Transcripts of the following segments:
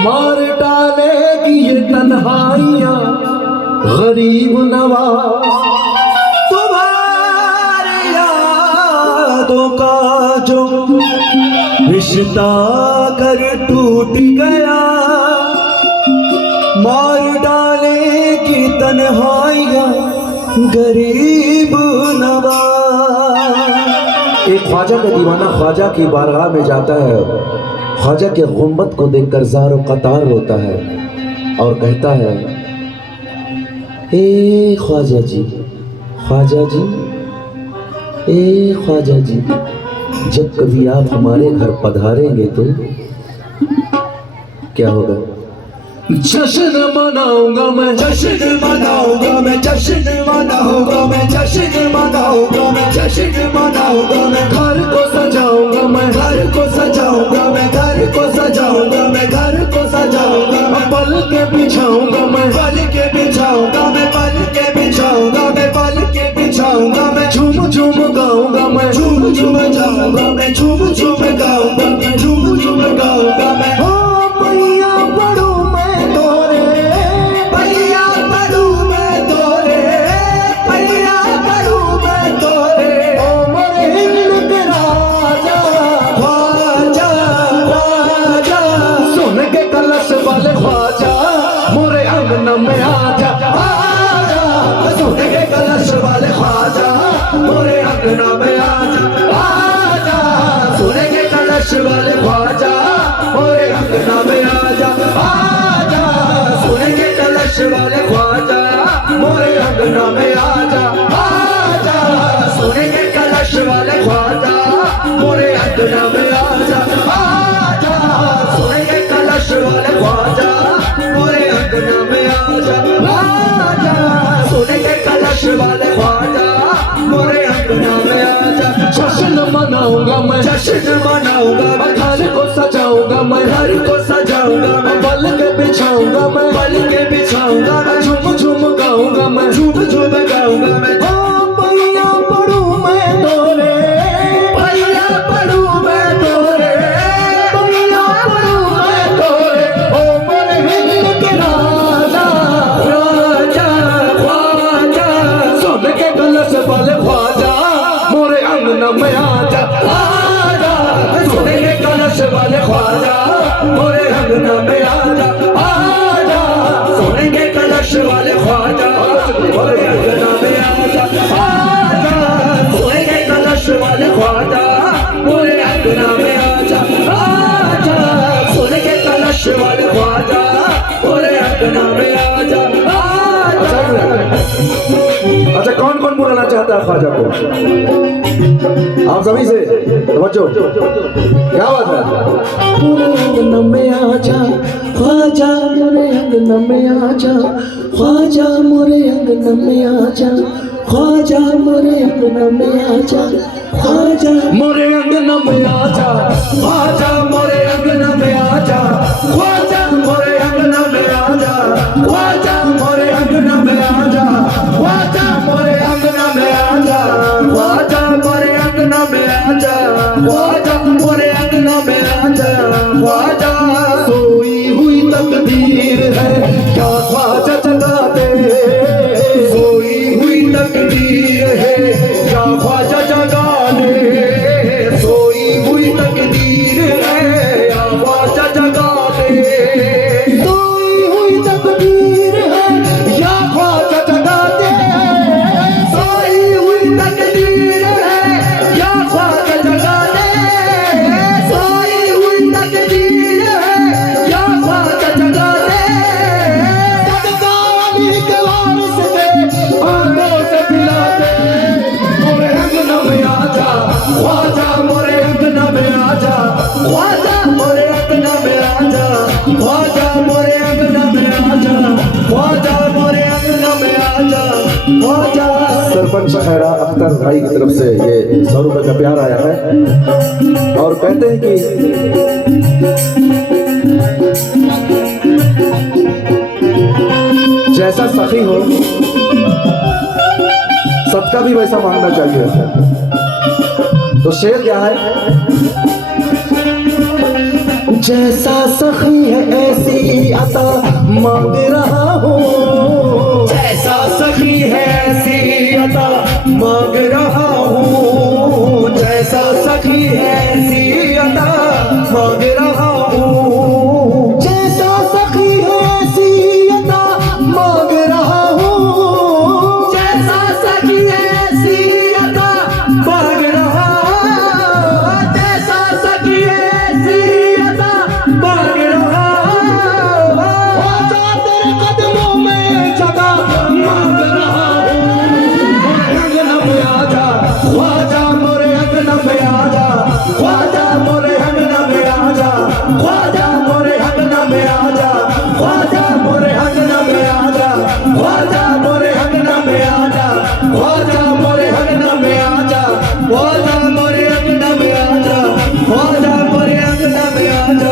मार डालेगी ये तन्हाइयां गरीब नवाज। तुम्हारे यादों का जो रिश्ता कर टूट गया, मार डालेगी तन्हाइयां गरीब नवाज। एक ख्वाजा का दीवाना ख्वाजा की बारगाह में जाता है, ख्वाजा के गुंबद को देखकर ज़ारो कतार रोता है और कहता है, ए ख्वाजा जी, ख्वाजा जी, ए ख्वाजा जी, जब कभी आप हमारे घर पधारेंगे तो क्या होगा? जश्न मनाऊंगा मैं, जश्न मनाऊंगा मैं, जश्न मनाऊंगा मैं, जश्न मनाऊंगा मैं, जश्न मनाऊंगा मैं। घर को सजाऊंगा मैं, घर को सजाऊंगा मैं, घर को सजाऊंगा मैं, घर को सजाऊंगा मैं। पल के बिछाऊंगा मैं, पल के बिछाऊंगा मैं, पल के बिछाऊंगा मैं, पल के बिछाऊंगा मैं। झूम झूम गाऊंगा मैं, झूम झूम जाऊंगा मैं, झूम झूम गाऊंगा मैं, झूम झूम गाऊंगा मैं। में आजा, आजा, सोने के कलश वाले ख्वाजा, मोरे अंगना में आजा, आजा, सोने के कलश वाले ख्वाजा, मोरे अंगना में आजा, आजा, सोने के कलश वाले ख्वाजा, मोरे अंगना में आजा, आजा, सोने के कलश वाले ख्वाजा, मोरे अंगना में आजा, आजा, सोने के कलश वाले ख्वाजा, मोरे अंगना में आजा, आजा, सोने के कलश वाले ख्वाजा, मोरे अंगना में आजा। जश्न मनाऊंगा मैं, जश्न मनाऊंगा मैं, घर को सजाऊंगा मैं, घर को सजाऊंगा मैं। पल के बिछाऊंगा मैं, पल के बिछाऊंगा मैं। झूम झूम गाऊंगा मैं, झूम झूम गाऊंगा मैं। पैया पड़ू मैं तोरे, पैया पड़ू मैं तोरे, पैया पड़ू मैं तोरे, ओ मोरे हिंद के राजा, राजा ख्वाजा, सोने के कलश वाले ख्वाजा, मोरे अंगना में आजा, आजा, सोने के कलश वाले ख्वाजा, मोरे अंगना में आजा, आजा, सोने के कलश वाले ख्वाजा, मोरे अंगना में आजा, आजा, सोने के कलश वाले ख्वाजा, मोरे अंगना में आजा, आजा, सोने के कलश वाले ख्वाजा, मोरे अंगना में आजा, आजा। अच्छा, कौन कौन बुलाना चाहता है ख्वाजा को? आप सभी से बच्चों, क्या बात है? मोरे अंगना में आजा ख्वाजा, मोरे अंगना में आजा ख्वाजा, मोरे अंगना में आजा ख्वाजा, मोरे अंगना में आजा ख्वाजा, मोरे अंगना में आजा ख्वाजा, मोरे अंगना में आजा ख्वाजा, मोरे अंगना में आजा ख्वाजा, मोरे अंगना में आजा ख्वाजा, मोरे अंगना में आजा ख्वाजा, मोरे अंगना में आजा ख्वाजा, मोरे अंगना में आजा ख्वाजा। सोई हुई तकदीर है क्या ख्वाजा जगा दे, सोई हुई तकदीर है क्या ख्वाजा जगा दे, सोई हुई तकदीर है या ख्वाजा जगा दे, सोई हुई तकदीर है या ख्वाजा जगा दे, सोई हुई तकदीर है या ख्वाजा जगा दे, सोई हुई तकदीर है या ख्वाजा जगा दे। सदका अली के वारिस दे, आंखों से पिला दे, मोरे अंगना में आजा ख्वाजा, मोरे अंगना में आजा ख्वाजा, मोरे अंगना में आजा ख्वाजा, मोरे अंगना में आजा ख्वाजा, मोरे अंगना में आजा ख्वाजा। सरपंच खैरा अख्तर भाई की तरफ से ये 100 रुपए का प्यार आया है और कहते हैं कि जैसा सखी हो सबका भी वैसा मांगना चाहिए। तो शेर क्या है? जैसा सखी है ऐसी अता मांग रहा हूँ, जैसा सखी है ऐसी अता मांग रहा हूँ, जैसा सखी है ऐसी अता मांग रहा हूँ, जैसा सखी है ऐसी अता मांग रहा हूँ, जैसा सखी है ऐसी अता मांग रहा हूँ, जैसा सखी है ऐसी अता मांग रहा हूँ, ख्वाजा तेरे कदमों में जगह मांग रहा हूँ, ख्वाजा मोरे अंगना में आजा, ख्वाजा मोरे अंगना में आजा, ख्वाजा मोरे अंगना में आजा, ख्वाजा मोरे अंगना में आजा, ख्वाजा मोरे अंगना में आजा, ख्वाजा मोरे अंगना में आजा, ख्वाजा मोरे अंगना में आजा, ख्वाजा मोरे अंगना में आजा,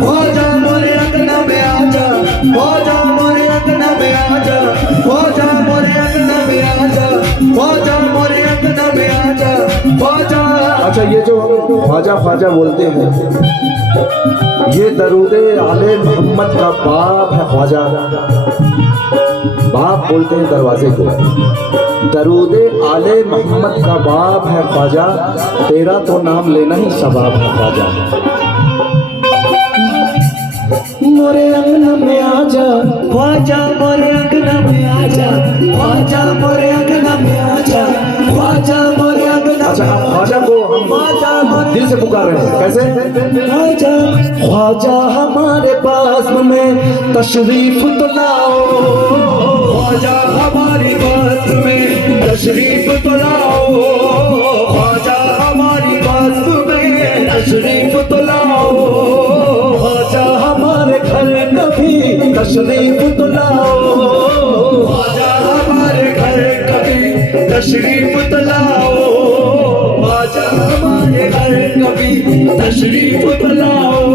ख्वाजा मोरे अंगना में आजा, ख्वाजा मोरे अंगना में आजा, ख्वाजा मोरे अंगना में आजा, ख्वाजा मोरे अंगना में आजा, ख्वाजा। अच्छा, ये जो हम ख्वाजा ख्वाजा बोलते हैं, ये दरूदे आले मोहम्मद का बाप है ख्वाजा। बाप बोलते हैं दरवाजे को, दरूदे आले मोहम्मद का बाप है ख्वाजा, तेरा तो नाम लेना ही सवाब है ख्वाजा। मोरे अंगना में आजा ख्वाजा, मोरे अंगना में आजा, ख्वाजा मोरे अंगना में आजा, ख्वाजा मोरे अंगना। अच्छा, ख्वाजा को हम दिल से पुकार रहे हैं, कैसे? ख्वाजा ख्वाजा हमारे पास में तशरीफ तो लाओ, ख्वाजा हमारी पास में तशरीफ तो लाओ, ख्वाजा हमारी पास में तशरीफ तो लाओ, ख्वाजा हमारे घर कभी तशरीफ तो लाओ, ख्वाजा हमारे घर कभी तशरीफ तो लाओ, ख्वाजा हमारे घर कभी तशरीफ तो लाओ,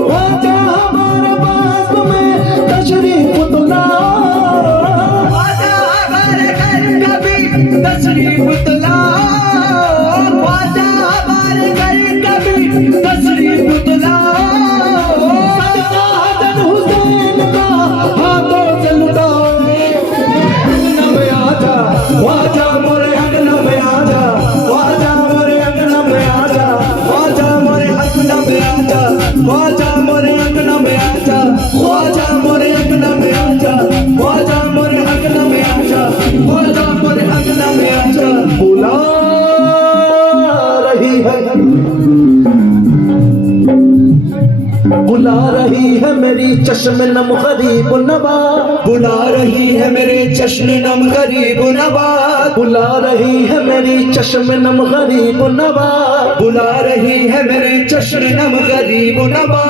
ख्वाजा हमारे पास में तशरीफ तो लाओ, ख्वाजा हमारे घर कभी तशरीफ तो लाओ, ख्वाजा हमारे घर कभी तशरीफ तो लाओ, सदका हसन हुसैन का हाथों से लुटाओ, अंगना में आजा ख्वाजा मोरे अंगना में आजा, ख्वाजा मोरे अंगना में आजा, ख्वाजा मोरे अंगना में आजा, ख्वाजा मोरे अंगना में आजा, ख्वाजा मोरे अंगना में आजा, ख्वाजा मोरे अंगना में आजा, ख्वाजा मोरे अंगना में आजा। बुला रही है, बुला रही है मेरी चश्म नम गरीब नवा, बुला रही है मेरे चश्म नम गरीब नवा, बुला रही है मेरी चश्म नम गरीब नवा, बुला रही है मेरे चश्म नम गरीब नवा,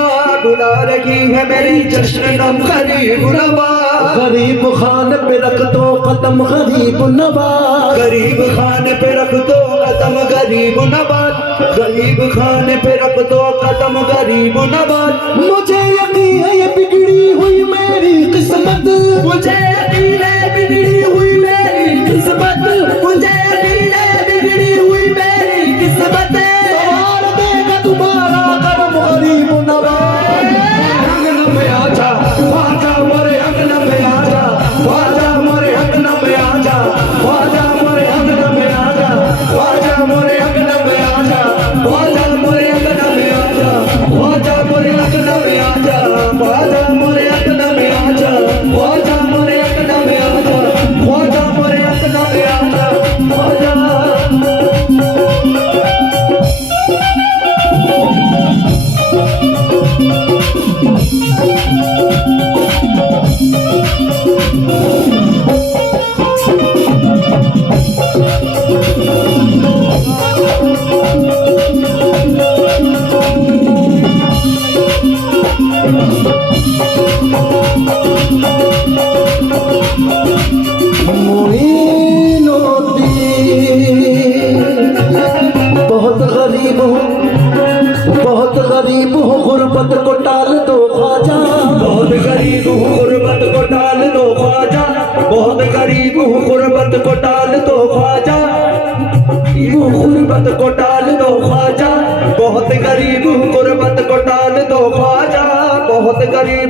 बुला रही है मेरी चश्म नम गरीब नवा, गरीब खान पे रख दो कदम गरीब नवा, गरीब खान पे रख दो कदम गरीब नवाज, गरीब खान पे रख दो कदम गरीब नवाज। मुझे यकीन है ये बिगड़ी हुई मेरी किस्मत, मुझे यकीन है बिगड़ी हुई मेरी किस्मत, मुझे यकीन है बिगड़ी हुई मेरी किस्मत, सवार देगा तुम्हारा करम गरीब नवाज। अंगना में आजा ख्वाजा मोरे अंगना में आजा, ख्वाजा मोरे अंगना में आजा, ख्वाजा मोरे अंगना में आजा, ख्वाजा मोरे अंगना में आजा, ख्वाजा मोरे अंगना में आजा, ख्वाजा मोरे अंगना में आजा, ख्वाजा मोरे अंगना में आजा, ख्वाजा मोरे अंगना में आजा, ख्वाजा मोरे अंगना में आजा, ख्वाजा। बहुत गरीब हूँ, बहुत गरीब हूँ, गुर्बत को टाल दो ख्वाजा, बहुत गरीब हूँ, गुर्बत को टाल दो ख्वाजा, बहुत गरीब हूँ, गुर्बत को टाल दो ख्वाजा, गुर्बत को टाल दो ख्वाजा, बहुत गरीब हूँ, गुर्बत को टाल दो